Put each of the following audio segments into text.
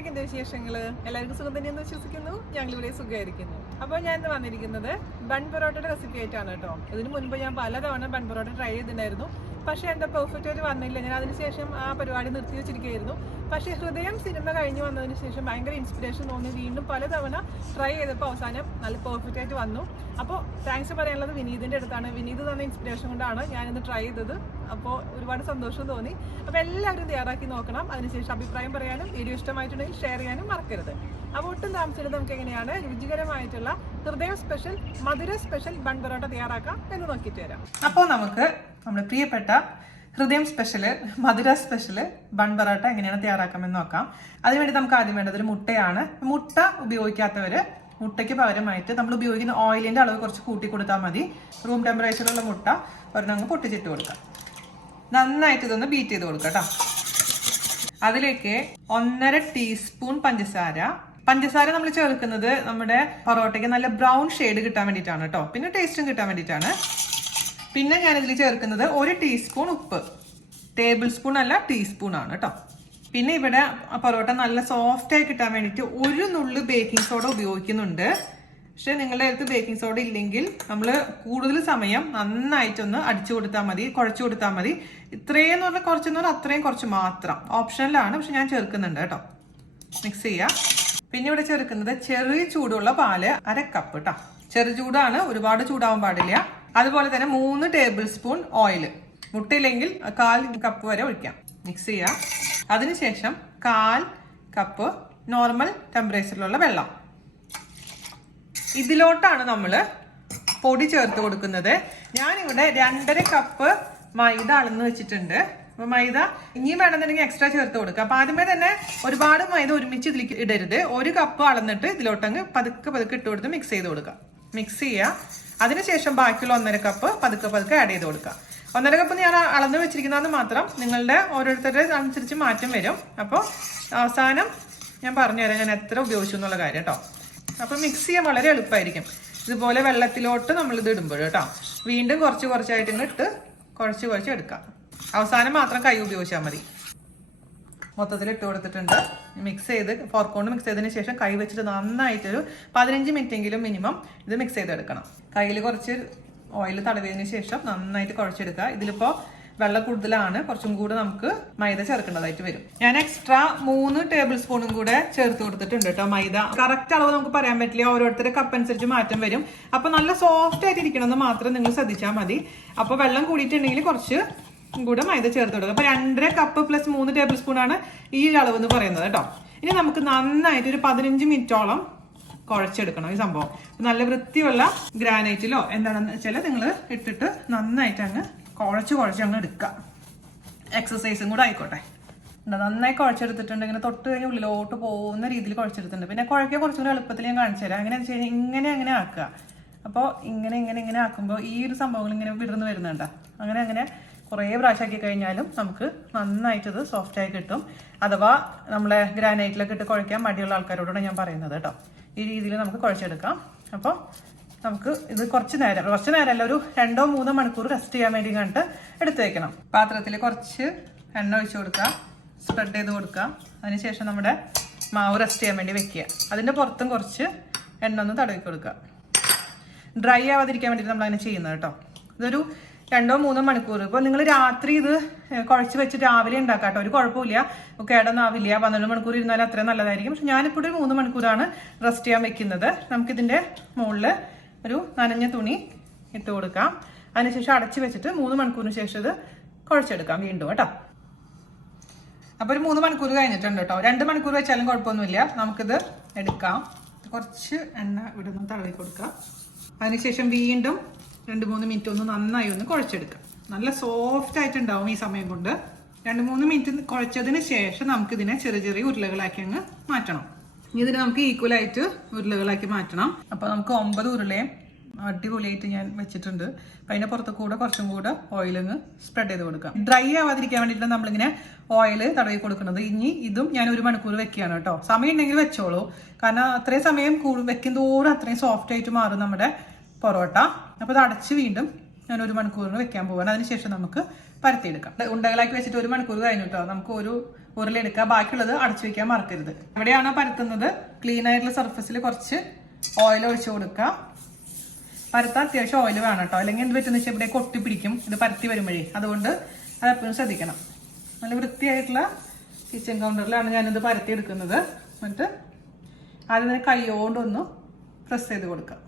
എന്തൊക്കെയുണ്ട് വിശേഷങ്ങള്? എല്ലാവർക്കും സുഖം തന്നെയെന്ന് വിശ്വസിക്കുന്നു. ഞങ്ങളിവിടെ സുഖമായിരിക്കുന്നു. അപ്പോൾ ഞാൻ ഇന്ന് വന്നിരിക്കുന്നത് ബൺ പൊറോട്ടയുടെ റെസിപ്പി ആയിട്ടാണ് കേട്ടോ. ഇതിന് മുൻപ് ഞാൻ പലതവണ ബൺ പൊറോട്ട ട്രൈ ചെയ്തിട്ടുണ്ടായിരുന്നു. പക്ഷേ എന്താ പെർഫെക്റ്റ് ആയിട്ട് വന്നില്ല. ഞാൻ അതിനുശേഷം ആ പരിപാടി നിർത്തി വെച്ചിരിക്കുകയായിരുന്നു. പക്ഷേ ഹൃദയം സിനിമ കഴിഞ്ഞ് വന്നതിന് ശേഷം ഭയങ്കര ഇൻസ്പിറേഷൻ തോന്നി വീണ്ടും പലതവണ ട്രൈ ചെയ്തപ്പോൾ അവസാനം നല്ല പെർഫെക്റ്റ് ആയിട്ട് വന്നു. അപ്പോൾ താങ്ക്സ് പറയാനുള്ളത് വിനീതിൻ്റെ അടുത്താണ്. വിനീത് തന്ന ഇൻസ്പിറേഷൻ കൊണ്ടാണ് ഞാനിന്ന് ട്രൈ ചെയ്തത്. അപ്പോൾ ഒരുപാട് സന്തോഷം തോന്നി. അപ്പോൾ എല്ലാവരും തയ്യാറാക്കി നോക്കണം. അതിനുശേഷം അഭിപ്രായം പറയാനും വീഡിയോ ഇഷ്ടമായിട്ടുണ്ടെങ്കിൽ ഷെയർ ചെയ്യാനും മറക്കരുത്. അപ്പോൾ ഒട്ടും താമസിച്ചിട്ട് നമുക്ക് എങ്ങനെയാണ് രുചികരമായിട്ടുള്ള ഹൃദയം സ്പെഷ്യൽ മധുര സ്പെഷ്യൽ ബൺ പൊറോട്ട തയ്യാറാക്കാം എന്ന് നോക്കിയിട്ട് വരാം. അപ്പോൾ നമുക്ക് നമ്മുടെ പ്രിയപ്പെട്ട ഹൃദയം സ്പെഷ്യല് മധുര സ്പെഷ്യല് ബൺ പൊറോട്ട എങ്ങനെയാണ് തയ്യാറാക്കാമെന്ന് നോക്കാം. അതിനുവേണ്ടി നമുക്ക് ആദ്യം വേണ്ടത് ഒരു മുട്ടയാണ്. മുട്ട ഉപയോഗിക്കാത്തവര് മുട്ടയ്ക്ക് പകരമായിട്ട് നമ്മൾ ഉപയോഗിക്കുന്ന ഓയിലിന്റെ അളവ് കുറച്ച് കൂട്ടി കൊടുത്താൽ മതി. റൂം ടെമ്പറേച്ചറിലുള്ള മുട്ട ഒരെണ്ണം പൊട്ടിച്ചിട്ട് കൊടുക്കാം. നന്നായിട്ട് ഇതൊന്ന് ബീറ്റ് ചെയ്ത് കൊടുക്കാം കേട്ടോ. അതിലേക്ക് 1.5 ടീസ്പൂൺ പഞ്ചസാര നമ്മൾ ചേർക്കുന്നത് നമ്മുടെ പൊറോട്ടയ്ക്ക് നല്ല ബ്രൗൺ ഷെയ്ഡ് കിട്ടാൻ വേണ്ടിയിട്ടാണ് കേട്ടോ. പിന്നെ ടേസ്റ്റും കിട്ടാൻ വേണ്ടിയിട്ടാണ്. പിന്നെ ഞാനിതിൽ ചേർക്കുന്നത് 1 ടീസ്പൂൺ ഉപ്പ്. ടേബിൾ സ്പൂൺ അല്ല, ടീസ്പൂൺ ആണ് കേട്ടോ. പിന്നെ ഇവിടെ പൊറോട്ട നല്ല സോഫ്റ്റ് ആയി കിട്ടാൻ വേണ്ടിയിട്ട് 1 നുള്ളു ബേക്കിംഗ് സോഡ ഉപയോഗിക്കുന്നുണ്ട്. പക്ഷെ നിങ്ങളുടെ അടുത്ത് ബേക്കിംഗ് സോഡ ഇല്ലെങ്കിൽ നമ്മൾ കൂടുതൽ സമയം നന്നായിട്ടൊന്ന് അടിച്ചു കൊടുത്താൽ മതി, കുഴച്ചു കൊടുത്താൽ മതി. ഇത്രയെന്ന് പറഞ്ഞാൽ കുറച്ചെന്ന് പറഞ്ഞാൽ അത്രയും കുറച്ച് മാത്രം, ഓപ്ഷനിലാണ്. പക്ഷെ ഞാൻ ചേർക്കുന്നുണ്ട് കേട്ടോ. മിക്സ് ചെയ്യാം. പിന്നെ ഇവിടെ ചേർക്കുന്നത് ചെറിയ ചൂടുള്ള പാല് 1/2 കപ്പ് കേട്ടോ. ചെറു ചൂടാണ്, ഒരുപാട് ചൂടാവാൻ പാടില്ല. അതുപോലെ തന്നെ 3 ടേബിൾ സ്പൂൺ ഓയിൽ. മുട്ടയില്ലെങ്കിൽ 1/4 കപ്പ് വരെ ഒഴിക്കാം. മിക്സ് ചെയ്യാം. അതിനുശേഷം 1/4 കപ്പ് നോർമൽ ടെമ്പറേച്ചറിലുള്ള വെള്ളം. ഇതിലോട്ടാണ് നമ്മൾ പൊടി ചേർത്ത് കൊടുക്കുന്നത്. ഞാനിവിടെ 2.5 കപ്പ് മൈദ അളന്ന് വെച്ചിട്ടുണ്ട്. അപ്പൊ മൈദ ഇനിയും വേണമെന്നുണ്ടെങ്കിൽ എക്സ്ട്രാ ചേർത്ത് കൊടുക്കുക. അപ്പൊ ആദ്യമേ തന്നെ ഒരുപാട് മൈദ ഒരുമിച്ച് ഇതിലേക്ക് ഇടരുത്. 1 കപ്പ് അളന്നിട്ട് ഇതിലോട്ടങ്ങ് പതുക്കെ ഇട്ട് കൊടുത്ത് മിക്സ് ചെയ്ത് കൊടുക്കുക. മിക്സ് ചെയ്യുക. അതിനുശേഷം ബാക്കിയുള്ള 1.5 കപ്പ് പതുക്കെ ആഡ് ചെയ്ത് കൊടുക്കുക. 1.5 കപ്പ് ഞാൻ അളന്ന് വെച്ചിരിക്കുന്നത് മാത്രം. നിങ്ങളുടെ ഓരോരുത്തരുടെ അനുസരിച്ച് മാറ്റം വരും. അപ്പോൾ അവസാനം ഞാൻ പറഞ്ഞുതരാം ഞാൻ എത്ര ഉപയോഗിച്ചു എന്നുള്ള കാര്യം കേട്ടോ. അപ്പോൾ മിക്സ് ചെയ്യാൻ വളരെ എളുപ്പമായിരിക്കും. ഇതുപോലെ വെള്ളത്തിലോട്ട് നമ്മളിത് ഇടുമ്പോൾ കേട്ടോ. വീണ്ടും കുറച്ചായിട്ട് ഇട്ട് കുഴച്ച് എടുക്കാം. അവസാനം മാത്രം കൈ ഉപയോഗിച്ചാൽ മതി. മൊത്തത്തിൽ ഇട്ട് കൊടുത്തിട്ടുണ്ട്. മിക്സ് ചെയ്ത് ഫോർക്ക് കൊണ്ട് മിക്സ് ചെയ്തതിന് ശേഷം കൈ വെച്ചിട്ട് നന്നായിട്ടൊരു 15 മിനിറ്റ് എങ്കിലും മിനിമം ഇത് മിക്സ് ചെയ്തെടുക്കണം. കയ്യിൽ കുറച്ച് ഓയിൽ തടവിയതിന് ശേഷം നന്നായിട്ട് കുഴച്ചെടുക്കുക. ഇതിലിപ്പോൾ വെള്ളം കൂടുതലാണ്, കുറച്ചും കൂടെ നമുക്ക് മൈദ ചേർക്കേണ്ടതായിട്ട് വരും. ഞാൻ എക്സ്ട്രാ 3 ടേബിൾ സ്പൂണും കൂടെ ചേർത്ത് കൊടുത്തിട്ടുണ്ട് കേട്ടോ. മൈദ കറക്റ്റ് അളവ് നമുക്ക് പറയാൻ പറ്റില്ല, ഓരോരുത്തരുടെ കപ്പ് അനുസരിച്ച് മാറ്റം വരും. അപ്പൊ നല്ല സോഫ്റ്റ് ആയിട്ട് ഇരിക്കണമെന്ന് മാത്രം നിങ്ങൾ ശ്രദ്ധിച്ചാൽ മതി. അപ്പൊ വെള്ളം കൂടിയിട്ടുണ്ടെങ്കിൽ കുറച്ച് കൂടെ മൈദ ചേർത്ത് കൊടുക്കുക. അപ്പൊ 2.5 കപ്പ് പ്ലസ് 3 ടേബിൾ സ്പൂൺ ആണ് ഈ അളവ് എന്ന് പറയുന്നത് കേട്ടോ. ഇനി നമുക്ക് നന്നായിട്ട് ഒരു 15 മിനിറ്റോളം കുഴച്ചെടുക്കണം ഈ സംഭവം. നല്ല വൃത്തിയുള്ള ഗ്രാനൈറ്റിലോ എന്താണെന്ന് വെച്ചാൽ നിങ്ങൾ ഇട്ടിട്ട് നന്നായിട്ട് അങ്ങ് കുഴച്ച് അങ്ങ് എടുക്കുക. എക്സസൈസും കൂടെ ആയിക്കോട്ടെ. നന്നായി കുഴച്ചെടുത്തിട്ടുണ്ട്. ഇങ്ങനെ തൊട്ട് കഴിഞ്ഞ് ഉള്ളിലോട്ട് പോകുന്ന രീതിയിൽ കുഴച്ചെടുത്തിട്ടുണ്ട്. പിന്നെ കുഴക്കാൻ കുറച്ചും കൂടെ എളുപ്പത്തിൽ ഞാൻ കാണിച്ചു തരാം. അങ്ങനെ വെച്ച് കഴിഞ്ഞാൽ അങ്ങനെ ആക്കുക. അപ്പോൾ ഇങ്ങനെ ആക്കുമ്പോൾ ഈ ഒരു സംഭവങ്ങൾ ഇങ്ങനെ വിടർന്ന് വരുന്നുണ്ട്. അങ്ങനെ കുറേ പ്രാവശ്യം ആക്കി കഴിഞ്ഞാലും നമുക്ക് നന്നായിട്ടത് സോഫ്റ്റായി കിട്ടും. അഥവാ നമ്മളെ ഗ്രാനൈറ്റിലൊക്കെ ഇട്ട് കുഴയ്ക്കാൻ മടിയുള്ള ആൾക്കാരോടാണ് ഞാൻ പറയുന്നത് കേട്ടോ. ഈ രീതിയിൽ നമുക്ക് കുഴച്ചെടുക്കാം. അപ്പോൾ നമുക്ക് ഇത് കുറച്ച് നേരമല്ല, ഒരു 2-3 മണിക്കൂർ റെസ്റ്റ് ചെയ്യാൻ വേണ്ടി കണ്ടിട്ട് എടുത്ത് വെക്കണം. പാത്രത്തിൽ കുറച്ച് എണ്ണ ഒഴിച്ച് കൊടുക്കുക, സ്പ്രെഡ് ചെയ്ത് കൊടുക്കുക. അതിനുശേഷം നമ്മുടെ മാവ് റെസ്റ്റ് ചെയ്യാൻ വേണ്ടി വെക്കുക. അതിൻ്റെ പുറത്തും കുറച്ച് എണ്ണ ഒന്ന് തടവി കൊടുക്കുക. ഡ്രൈ ആവാതിരിക്കാൻ വേണ്ടിയിട്ട് നമ്മളങ്ങനെ ചെയ്യുന്നത് കേട്ടോ. ഇതൊരു 2-3 മണിക്കൂർ. ഇപ്പോൾ നിങ്ങൾ രാത്രി ഇത് കുഴച്ച് വെച്ച് രാവിലെ ഉണ്ടാക്കാം കേട്ടോ. ഒരു കുഴപ്പമില്ല, കേടൊന്നാവില്ല. 12 മണിക്കൂർ ഇരുന്നാലും അത്രയും നല്ലതായിരിക്കും. പക്ഷെ ഞാനിപ്പോൾ ഒരു 3 മണിക്കൂറാണ് റെസ്റ്റ് ചെയ്യാൻ വെക്കുന്നത്. നമുക്കിതിൻ്റെ മുകളിൽ ഒരു നനഞ്ഞ തുണി ഇട്ട് കൊടുക്കാം. അതിനുശേഷം അടച്ച് വെച്ചിട്ട് 3 മണിക്കൂറിന് ശേഷം ഇത് കുഴച്ചെടുക്കാം വീണ്ടും കേട്ടോ. അപ്പോൾ ഒരു 3 മണിക്കൂർ കഴിഞ്ഞിട്ടുണ്ട് കേട്ടോ. 2 മണിക്കൂർ വെച്ചാലും കുഴപ്പമൊന്നുമില്ല. നമുക്കിത് എടുക്കാം. കുറച്ച് എണ്ണ ഇവിടെ നിന്ന് തടവി കൊടുക്കാം. അതിനുശേഷം വീണ്ടും 2-3 മിനിറ്റ് ഒന്ന് നന്നായി ഒന്ന് കുഴച്ചെടുക്കാം. നല്ല സോഫ്റ്റ് ആയിട്ടുണ്ടാവും ഈ സമയം കൊണ്ട്. 2-3 മിനിറ്റ് കുഴച്ചതിന് ശേഷം നമുക്കിതിനെ ചെറിയ ഉരുളകളാക്കി അങ്ങ് മാറ്റണം. ഇതിന് നമുക്ക് ഈക്വലായിട്ട് ഉരുളകളാക്കി മാറ്റണം. അപ്പോൾ നമുക്ക് 9 ഉരുളയും അടിപൊളിയായിട്ട് ഞാൻ വെച്ചിട്ടുണ്ട്. അപ്പം അതിൻ്റെ പുറത്ത് കൂടെ കുറച്ചും കൂടെ ഓയിലങ്ങ് സ്പ്രെഡ് ചെയ്ത് കൊടുക്കാം. ഡ്രൈ ആവാതിരിക്കാൻ വേണ്ടിയിട്ടാണ് നമ്മളിങ്ങനെ ഓയിൽ തടവി കൊടുക്കുന്നത്. ഇനി ഇതും ഞാൻ 1 മണിക്കൂർ വെക്കുകയാണ് കേട്ടോ. സമയം ഉണ്ടെങ്കിൽ വെച്ചോളൂ. കാരണം അത്രയും സമയം വെക്കും തോറും അത്രയും സോഫ്റ്റ് ആയിട്ട് മാറും നമ്മുടെ പൊറോട്ട. അപ്പോൾ ഇത് അടച്ച് വീണ്ടും ഞാൻ 1 മണിക്കൂറിന് വെക്കാൻ പോവാണ്. അതിനുശേഷം നമുക്ക് പരത്തിയെടുക്കാം. ഉണ്ടകളാക്കി വെച്ചിട്ട് 1 മണിക്കൂർ കഴിഞ്ഞു കേട്ടോ. നമുക്ക് ഉരുളെടുക്കുക. ബാക്കിയുള്ളത് അടച്ചു വെക്കാൻ മറക്കരുത്. എവിടെയാണോ പരത്തുന്നത് ക്ലീൻ ആയിട്ടുള്ള സർഫസിൽ കുറച്ച് ഓയിൽ ഒഴിച്ചു കൊടുക്കുക. പരത്താൻ അത്യാവശ്യം ഓയിൽ വേണം കേട്ടോ, അല്ലെങ്കിൽ എന്ത് പറ്റുന്ന വെച്ചാൽ ഇവിടെ കൊട്ടി പിടിക്കും ഇത് പരത്തി വരുമ്പോഴേ. അതുകൊണ്ട് അതെപ്പോഴും ശ്രദ്ധിക്കണം. നല്ല വൃത്തിയായിട്ടുള്ള കിച്ചൺ കൗണ്ടറിലാണ് ഞാനിത് പരത്തി എടുക്കുന്നത്. എന്നിട്ട് ആദ്യം തന്നെ കൈകൊണ്ടൊന്ന് പ്രസ് ചെയ്ത് കൊടുക്കാം.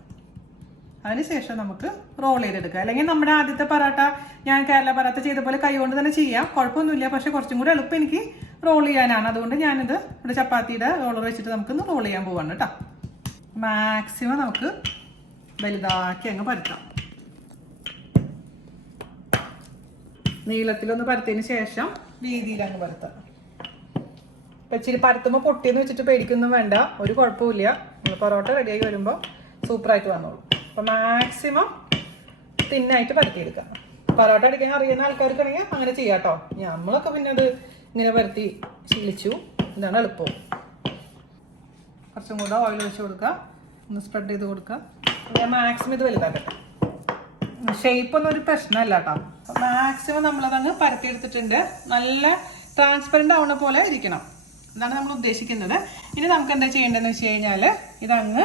അതിനുശേഷം നമുക്ക് റോൾ ചെയ്തെടുക്കാം. അല്ലെങ്കിൽ നമ്മുടെ ആദ്യത്തെ പറാട്ട ഞാൻ കേരള പറാത്ത ചെയ്ത പോലെ കൈകൊണ്ട് തന്നെ ചെയ്യാം, കുഴപ്പമൊന്നുമില്ല. പക്ഷെ കുറച്ചും കൂടി എളുപ്പം എനിക്ക് റോൾ ചെയ്യാനാണ്. അതുകൊണ്ട് ഞാനിത് ഇവിടെ ചപ്പാത്തിയുടെ റോളർ വെച്ചിട്ട് നമുക്കൊന്ന് റോൾ ചെയ്യാൻ പോവാണ് കേട്ടോ. മാക്സിമം നമുക്ക് വലുതാക്കി അങ്ങ് പരത്താം. നീളത്തിലൊന്ന് പരത്തിയതിന് ശേഷം വീതിയിൽ അങ്ങ് പരത്താം. ഇപ്പം ഇച്ചിരി പരത്തുമ്പോൾ പൊട്ടിയെന്ന് വെച്ചിട്ട് പേടിക്കൊന്നും വേണ്ട, ഒരു കുഴപ്പമില്ല. നമ്മൾ പൊറോട്ട റെഡിയായി വരുമ്പോൾ സൂപ്പറായിട്ട് വന്നോളൂ. അപ്പം മാക്സിമം തിന്നായിട്ട് പരത്തിയെടുക്കാം. പൊറോട്ട അടിക്കാൻ അറിയുന്ന ആൾക്കാർക്കാണെങ്കിൽ അങ്ങനെ ചെയ്യാം കേട്ടോ. നമ്മളൊക്കെ പിന്നെ അത് ഇങ്ങനെ പരത്തി ശീലിച്ചു. ഇതാണ് എളുപ്പം. കുറച്ചും കൂടെ ഓയിൽ ഒഴിച്ച് കൊടുക്കുക, ഒന്ന് സ്പ്രെഡ് ചെയ്ത് കൊടുക്കുക. ഞാൻ മാക്സിമം ഇത് വലുതാക്കട്ടെ. ഷേപ്പൊന്നും ഒരു പ്രശ്നമല്ല കേട്ടോ. മാക്സിമം നമ്മളതങ്ങ് പരത്തിയെടുത്തിട്ടുണ്ട്. നല്ല ട്രാൻസ്പെറൻ്റ് ആവുന്ന പോലെ ഇരിക്കണം, ഇതാണ് നമ്മൾ ഉദ്ദേശിക്കുന്നത്. ഇനി നമുക്ക് എന്താ ചെയ്യേണ്ടതെന്ന് വെച്ച് കഴിഞ്ഞാൽ ഇതങ്ങ്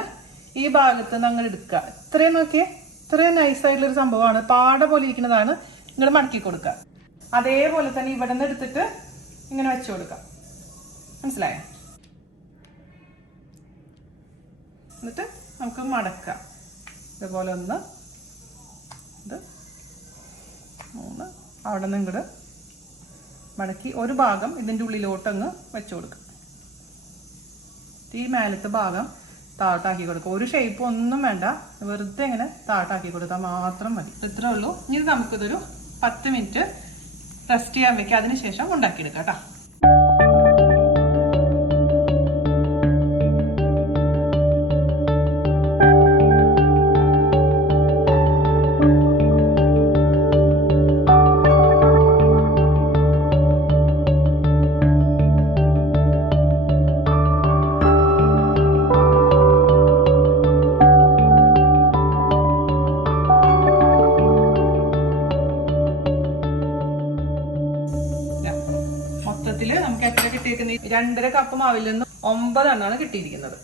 ഈ ഭാഗത്ത് നിന്ന് അങ്ങ് എടുക്കുക. ഇത്രയും നോക്കിയേ, ഇത്രയും നൈസായിട്ടുള്ളൊരു സംഭവമാണ്. പാട പോലെ ഇരിക്കുന്നതാണ്. ഇങ്ങോട്ട് മടക്കി കൊടുക്കുക. അതേപോലെ തന്നെ ഇവിടെ നിന്ന് എടുത്തിട്ട് ഇങ്ങനെ വെച്ചു കൊടുക്കാം. മനസ്സിലായോ? എന്നിട്ട് നമുക്ക് മടക്കാം. ഇതുപോലെ 1 ഇത് 3 അവിടെ നിന്ന് ഇങ്ങോട്ട് മടക്കി ഒരു ഭാഗം ഇതിൻ്റെ ഉള്ളിലോട്ടങ്ങ് വെച്ചു കൊടുക്കുക. ഈ മേലത്തെ ഭാഗം താട്ടാക്കി കൊടുക്കുക. ഒരു ഷേപ്പ് ഒന്നും വേണ്ട, വെറുതെ ഇങ്ങനെ താട്ടാക്കി കൊടുത്താൽ മാത്രം മതി. ഇത്രേ ഉള്ളൂ. ഇനി നമുക്കിതൊരു 10 മിനിറ്റ് റെസ്റ്റ് ചെയ്യാൻ വെക്കാം. അതിനുശേഷം ഉണ്ടാക്കിയെടുക്കാം കേട്ടോ. നമുക്ക് എത്ര കിട്ടിയിരിക്കുന്നത്? 2.5 കപ്പ് മാവിൽ നിന്ന് 9 എണ്ണമാണ് കിട്ടിയിരിക്കുന്നത്.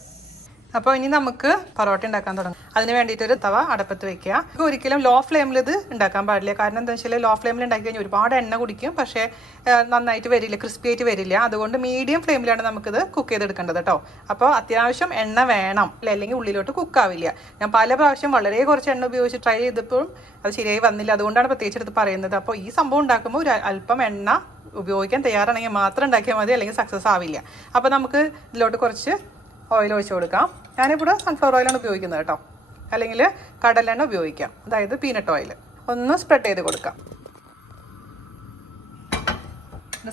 അപ്പോൾ ഇനി നമുക്ക് പൊറോട്ട ഉണ്ടാക്കാൻ തുടങ്ങാം. അതിന് വേണ്ടിയിട്ട് ഒരു തവ അടപ്പത്ത് വെക്കുക. ഒരിക്കലും ലോ ഫ്ലെയിമിൽ ഇത് ഉണ്ടാക്കാൻ പാടില്ല. കാരണം എന്താ വെച്ചാൽ ലോ ഫ്ലെയിമിൽ ഉണ്ടാക്കി കഴിഞ്ഞാൽ ഒരുപാട് എണ്ണ കുടിക്കും, പക്ഷേ നന്നായിട്ട് വരില്ല, ക്രിസ്പി ആയിട്ട് വരില്ല. അതുകൊണ്ട് മീഡിയം ഫ്ലെയിമിലാണ് നമുക്കിത് കുക്ക് ചെയ്തെടുക്കേണ്ടത് കേട്ടോ. അപ്പോൾ അത്യാവശ്യം എണ്ണ വേണം, അല്ലെങ്കിൽ ഉള്ളിലോട്ട് കുക്കാവില്ല. ഞാൻ പല പ്രാവശ്യം വളരെ കുറച്ച് എണ്ണ ഉപയോഗിച്ച് ട്രൈ ചെയ്തപ്പോഴും അത് ശരിയായി വന്നില്ല. അതുകൊണ്ടാണ് പ്രത്യേകിച്ച് എടുത്ത് പറയുന്നത്. അപ്പോൾ ഈ സംഭവം ഉണ്ടാക്കുമ്പോൾ ഒരു അല്പം എണ്ണ ഉപയോഗിക്കാൻ തയ്യാറാണെങ്കിൽ മാത്രം ഉണ്ടാക്കിയാൽ മതി, അല്ലെങ്കിൽ സക്സസ് ആവില്ല. അപ്പോൾ നമുക്ക് ഇതിലോട്ട് കുറച്ച് ഓയിൽ ഒഴിച്ച് കൊടുക്കാം. ഞാനിവിടെ സൺഫ്ലവർ ഓയിലാണ് ഉപയോഗിക്കുന്നത് കേട്ടോ, അല്ലെങ്കിൽ കടലെണ്ണ ഉപയോഗിക്കാം, അതായത് പീനട്ട് ഓയിൽ. ഒന്ന് സ്പ്രെഡ് ചെയ്ത് കൊടുക്കാം.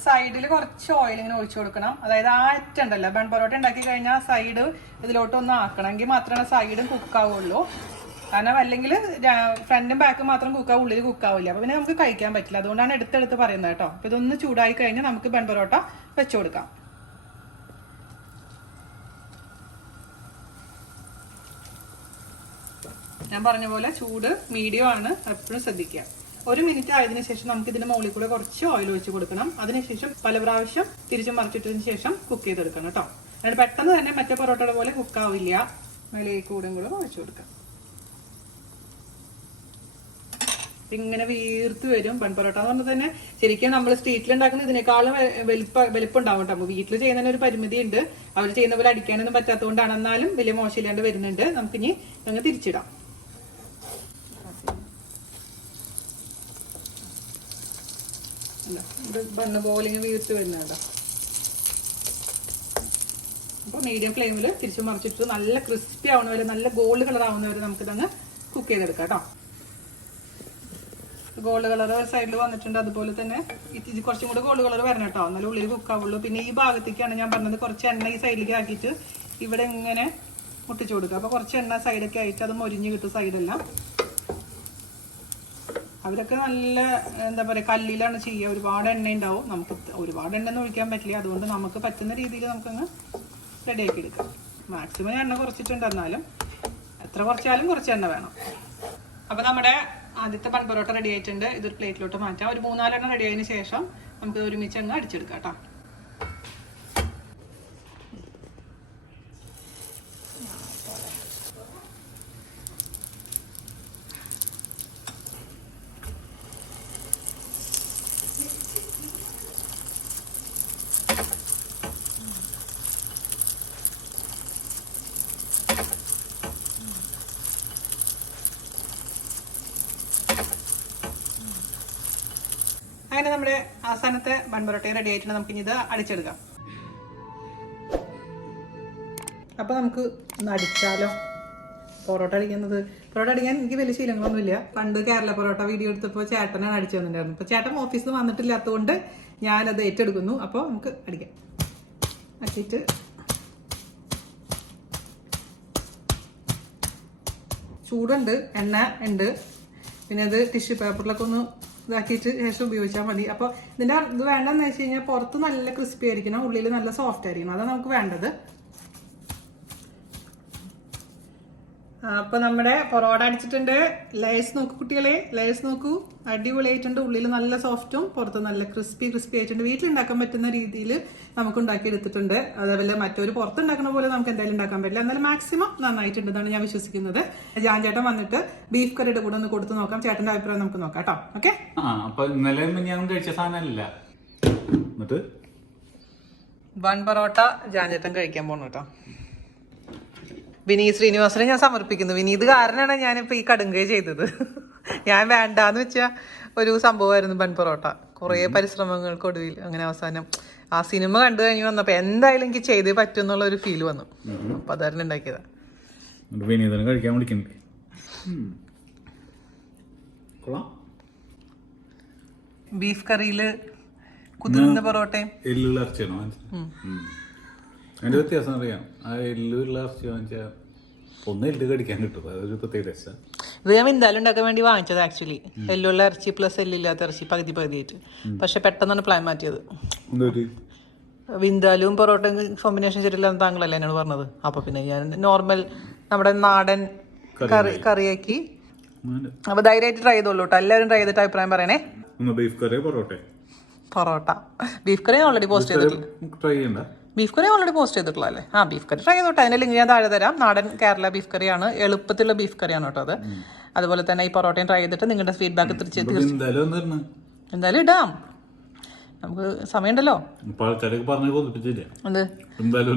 സൈഡിൽ കുറച്ച് ഓയിൽ ഇങ്ങനെ ഒഴിച്ചു കൊടുക്കണം. അതായത് ആ അറ്റുണ്ടല്ലോ, ബൺ പൊറോട്ട ഉണ്ടാക്കി കഴിഞ്ഞാൽ സൈഡ് ഇതിലോട്ടൊന്ന് ആക്കണമെങ്കിൽ മാത്രമേ സൈഡും കുക്കാവുള്ളൂ. കാരണം അല്ലെങ്കിൽ ഫ്രണ്ടും ബാക്കും മാത്രം കുക്കാവും, ഉള്ളിൽ കുക്കാവില്ല. അപ്പോൾ പിന്നെ നമുക്ക് കഴിക്കാൻ പറ്റില്ല. അതുകൊണ്ടാണ് എടുത്തെടുത്ത് പറയുന്നത് കേട്ടോ. അപ്പോൾ ഇതൊന്ന് ചൂടായി കഴിഞ്ഞാൽ നമുക്ക് ബൺ പൊറോട്ട വെച്ചു കൊടുക്കാം. ഞാൻ പറഞ്ഞ പോലെ ചൂട് മീഡിയം ആണ്, എപ്പോഴും ശ്രദ്ധിക്കുക. 1 മിനിറ്റ് ആയതിനു ശേഷം നമുക്ക് ഇതിന്റെ മുകളിൽ കൂടെ കുറച്ച് ഓയിൽ ഒഴിച്ച് കൊടുക്കണം. അതിനുശേഷം പല പ്രാവശ്യം തിരിച്ചു മറിച്ചിട്ടതിന് ശേഷം കുക്ക് ചെയ്തെടുക്കണം കേട്ടോ. അതിന് പെട്ടെന്ന് തന്നെ മറ്റേ പൊറോട്ടയുടെ പോലെ കുക്കാവില്ല. മേലേക്ക് കൂടെ കൂടെ ഒഴിച്ചു കൊടുക്കാം. ഇങ്ങനെ വീർത്ത് വരും. ബൺ പൊറോട്ട എന്ന് പറഞ്ഞാൽ തന്നെ ശരിക്കും നമ്മൾ സ്ട്രീറ്റിൽ ഉണ്ടാക്കുന്ന ഇതിനേക്കാളും വലിപ്പുണ്ടാവും കേട്ടോ. വീട്ടിൽ ചെയ്യുന്നതിന് ഒരു പരിമിതി ഉണ്ട്. അവർ ചെയ്യുന്ന പോലെ അടിക്കാനൊന്നും പറ്റാത്തതുകൊണ്ടാണ്. എന്നാലും വലിയ മോശമില്ലാണ്ട് വരുന്നുണ്ട്. നമുക്കിനി അങ്ങ് തിരിച്ചിടാം. ഇത് ബണ്ണ് പോലെ ഇങ്ങനെ വീർത്ത് വരുന്നുണ്ടോ. അപ്പോൾ മീഡിയം ഫ്ലെയിമിൽ തിരിച്ചു മറിച്ചിട്ട് നല്ല ക്രിസ്പി ആവുന്നവരെ, നല്ല ഗോൾഡ് കളർ ആവുന്നവരെ നമുക്കിതങ്ങ് കുക്ക് ചെയ്തെടുക്കാം കേട്ടോ. ഗോൾഡ് കളർ സൈഡിൽ വന്നിട്ടുണ്ട്. അതുപോലെ തന്നെ ഇത് കുറച്ചും കൂടെ ഗോൾഡ് കളർ വരണം കേട്ടോ, എന്നാലും ഉള്ളിൽ കുക്കാവുള്ളൂ. പിന്നെ ഈ ഭാഗത്തേക്കാണ് ഞാൻ പറഞ്ഞത് കുറച്ച് എണ്ണ ഈ സൈഡിലേക്ക് ആക്കിയിട്ട് ഇവിടെ ഇങ്ങനെ മുട്ടിച്ചു കൊടുക്കുക. അപ്പോൾ കുറച്ച് എണ്ണ സൈഡൊക്കെ ആയിട്ട് അത് മൊരിഞ്ഞ് കിട്ടും സൈഡെല്ലാം. അവരൊക്കെ നല്ല എന്താ പറയുക കല്ലിലാണ് ചെയ്യുക. ഒരുപാട് എണ്ണ ഉണ്ടാവും. നമുക്ക് ഒരുപാട് എണ്ണ ഒന്നും ഒഴിക്കാൻ പറ്റില്ല. അതുകൊണ്ട് നമുക്ക് പറ്റുന്ന രീതിയിൽ നമുക്കങ്ങ് റെഡിയാക്കി എടുക്കാം. മാക്സിമം എണ്ണ കുറച്ചിട്ടുണ്ട്, എന്നാലും എത്ര കുറച്ചാലും കുറച്ച് എണ്ണ വേണം. അപ്പോൾ നമ്മുടെ ആദ്യത്തെ ബൺ പൊറോട്ട റെഡി ആയിട്ടുണ്ട്. ഇതൊരു പ്ലേറ്റിലോട്ട് മാറ്റാം. ഒരു 3-4 എണ്ണം റെഡി ആയതിനു ശേഷം നമുക്ക് ഒരുമിച്ച് അങ്ങ് അടിച്ചെടുക്കാം കേട്ടോ. അങ്ങനെ നമ്മുടെ അവസാനത്തെ ബൺ പൊറോട്ട റെഡി ആയിട്ടുണ്ട്. നമുക്ക് ഇനി ഇത് അടിച്ചെടുക്കാം. അപ്പോൾ നമുക്ക് ഒന്ന് അടിച്ചാലോ? പൊറോട്ട അടിക്കാൻ എനിക്ക് വലിയ ശീലങ്ങളൊന്നുമില്ല. പണ്ട് കേരള പൊറോട്ട വീഡിയോ എടുത്തപ്പോൾ ചേട്ടനാണ് അടിച്ചു തന്നിട്ടുണ്ടായിരുന്നു. അപ്പോൾ ചേട്ടൻ ഓഫീസിൽ നിന്ന് വന്നിട്ടില്ലാത്തതുകൊണ്ട് ഞാനത് ഏറ്റെടുക്കുന്നു. അപ്പോൾ നമുക്ക് അടിക്കാം. ആക്കിയിട്ട് ചൂടുണ്ട്, എണ്ണ ഉണ്ട്, പിന്നെ അത് ടിഷ്യൂ പേപ്പറിലൊക്കെ ഒന്ന് ഇതാക്കിയിട്ട് ശേഷം ഉപയോഗിച്ചാൽ മതി. അപ്പോൾ ഇതിൻ്റെ ഇത് വേണ്ടതെന്ന് വെച്ച് കഴിഞ്ഞാൽ പുറത്ത് നല്ല ക്രിസ്പി ആയിരിക്കണം, ഉള്ളിൽ നല്ല സോഫ്റ്റ് ആയിരിക്കണം. അതാണ് നമുക്ക് വേണ്ടത്. അപ്പോൾ നമ്മുടെ പൊറോട്ട അടിച്ചിട്ടുണ്ട്. ലേസ് നോക്കൂ കുട്ടികളെ, ലേസ് നോക്കൂ, അടിപൊളിയായിട്ടുണ്ട്. ഉള്ളിൽ നല്ല സോഫ്റ്റും പുറത്ത് നല്ല ക്രിസ്പി ആയിട്ടുണ്ട്. വീട്ടിലുണ്ടാക്കാൻ പറ്റുന്ന രീതിയിൽ നമുക്ക് ഉണ്ടാക്കിയെടുത്തിട്ടുണ്ട്. അതേപോലെ മറ്റൊരു പുറത്തുണ്ടാക്കുന്ന പോലെ നമുക്ക് എന്തായാലും ഉണ്ടാക്കാൻ പറ്റില്ല. എന്നാലും മാക്സിമം നന്നായിട്ടുണ്ട് എന്നാണ് ഞാൻ വിശ്വസിക്കുന്നത്. ജാൻ ചേട്ടൻ വന്നിട്ട് ബീഫ് കറിയുടെ കൂടെ ഒന്ന് കൊടുത്ത് നോക്കാം. ചേട്ടന്റെ അഭിപ്രായം നമുക്ക് നോക്കാം കേട്ടോ. ഓക്കെ. ഇന്നലെ ഞാൻ കഴിച്ച സാധനമല്ല. എന്നിട്ട് ബൺ പൊറോട്ട ജാൻ ചേട്ടൻ കഴിക്കാൻ പോണു കേട്ടോ. വിനീത് ശ്രീനിവാസനെ ഞാൻ സമർപ്പിക്കുന്നു. വിനീത് കാരണമാണ് ഞാനിപ്പോൾ ഈ കടുങ്കൈ ചെയ്തത്. ഞാൻ വേണ്ടാന്ന് വെച്ച ഒരു സംഭവമായിരുന്നു ബൺ പൊറോട്ട. കുറേ പരിശ്രമങ്ങൾക്കൊടുവിൽ അങ്ങനെ അവസാനം ആ സിനിമ കണ്ടു കഴിഞ്ഞ് വന്നപ്പോൾ എന്തായാലും എനിക്ക് ചെയ്തേ പറ്റും എന്നുള്ള ഒരു ഫീൽ വന്നു. അപ്പോൾ അതായിരുന്നു ഉണ്ടാക്കിയതാ. വിനീതനെ കഴിക്കാൻ വിളിക്കണ്ടേ? ബീഫ് കറിയില് കുതിർന്ന പൊറോട്ടയും എല്ലുള്ള ഇറച്ചിയാണോ? അതിന്റെ വ്യത്യാസം അറിയാം. ആ എല്ലുള്ള ഇറച്ചി വാങ്ങിച്ചാൽ ഒന്ന് എല്ല് കടിക്കാൻ കിട്ടും. അതൊരു പ്രത്യേക ടേസ്റ്റാ. ഇത് ഞാൻ എന്തായാലും ഉണ്ടാക്കാൻ വേണ്ടി വാങ്ങിച്ചത് ആക്ച്വലി. എല്ലുള്ള ഇറച്ചി പ്ലസ് എല്ലില്ലാത്ത ഇറച്ചി പകുതി ആയിട്ട്. പക്ഷെ പെട്ടെന്നാണ് പ്ലാൻ മാറ്റിയത്. വിന്താലും പൊറോട്ടയും കോമ്പിനേഷൻ ശരിയല്ലെന്ന് താങ്കളല്ലേ എന്നോട് പറഞ്ഞത്. അപ്പൊ പിന്നെ ഞാൻ നോർമൽ നമ്മുടെ നാടൻ കറിയാക്കി. അപ്പൊ ധൈര്യമായിട്ട് ട്രൈ ചെയ്തോളൂ കേട്ടോ. എല്ലാവരും ട്രൈ ചെയ്തിട്ട് അഭിപ്രായം പറയണേ. പൊറോട്ട ബീഫ് കറി ഓൾറെഡി പോസ്റ്റ് ചെയ്തിട്ടില്ല. ബീഫ് കറി already post ചെയ്തിട്ടുള്ളതല്ലേ? Beef curry try ചെയ്തോട്ടെ. അതിന്റെ ലിങ്ക് ഞാൻ താഴെ തരാം. നാടൻ കേരള ബീഫ് കറിയാണ്, എളുപ്പത്തിലുള്ള ബീഫ് കറിയാണ് കേട്ടോ അത്. അതുപോലെ തന്നെ ഈ പൊറോട്ടയും ട്രൈ ചെയ്തിട്ട് നിങ്ങളുടെ ഫീഡ്ബാക്ക് എന്തായാലും ഇടാം. നമുക്ക് സമയമുണ്ടല്ലോ. എന്ത്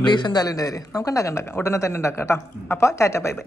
ബീഫ് എന്തായാലും ഉണ്ട്. നമുക്ക് ഉണ്ടാക്കാം ഉടനെ തന്നെ ഉണ്ടാക്കാം കേട്ടോ. അപ്പൊ ടാറ്റ ബൈ ബൈ.